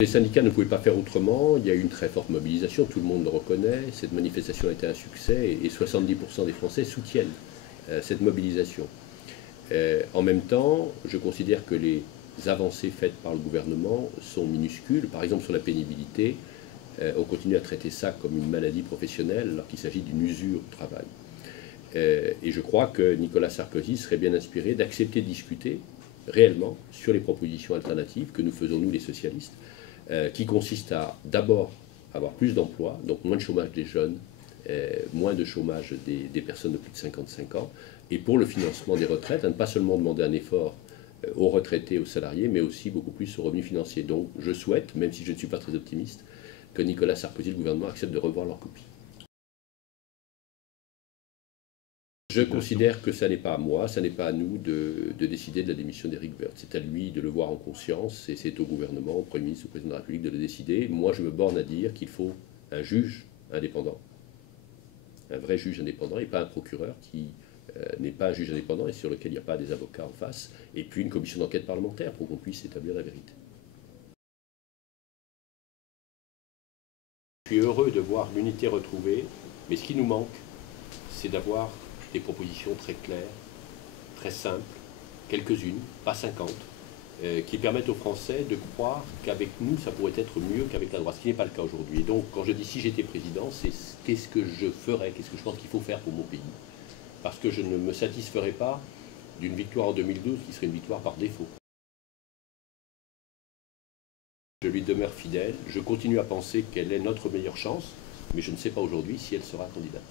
Les syndicats ne pouvaient pas faire autrement, il y a eu une très forte mobilisation, tout le monde le reconnaît, cette manifestation a été un succès et 70% des Français soutiennent cette mobilisation. En même temps, je considère que les avancées faites par le gouvernement sont minuscules. Par exemple, sur la pénibilité, on continue à traiter ça comme une maladie professionnelle alors qu'il s'agit d'une usure au travail. Et je crois que Nicolas Sarkozy serait bien inspiré d'accepter de discuter réellement sur les propositions alternatives que nous faisons, nous les socialistes, qui consistent à d'abord avoir plus d'emplois, donc moins de chômage des jeunes, moins de chômage des personnes de plus de 55 ans, et pour le financement des retraites, à ne pas seulement demander un effort aux retraités, aux salariés, mais aussi beaucoup plus aux revenus financiers. Donc je souhaite, même si je ne suis pas très optimiste, que Nicolas Sarkozy et le gouvernement acceptent de revoir leur copie. Je considère que ça n'est pas à moi, ça n'est pas à nous de décider de la démission d'Éric Woerth. C'est à lui de le voir en conscience et c'est au gouvernement, au Premier ministre, au Président de la République de le décider. Moi, je me borne à dire qu'il faut un juge indépendant, un vrai juge indépendant et pas un procureur qui n'est pas un juge indépendant et sur lequel il n'y a pas des avocats en face, et puis une commission d'enquête parlementaire pour qu'on puisse établir la vérité. Je suis heureux de voir l'unité retrouvée, mais ce qui nous manque, c'est d'avoir des propositions très claires, très simples, quelques-unes, pas 50, qui permettent aux Français de croire qu'avec nous, ça pourrait être mieux qu'avec la droite, ce qui n'est pas le cas aujourd'hui. Et donc, quand je dis si j'étais président, c'est qu'est-ce que je ferais, qu'est-ce que je pense qu'il faut faire pour mon pays. Parce que je ne me satisferais pas d'une victoire en 2012 qui serait une victoire par défaut. Je lui demeure fidèle, je continue à penser qu'elle est notre meilleure chance, mais je ne sais pas aujourd'hui si elle sera candidate.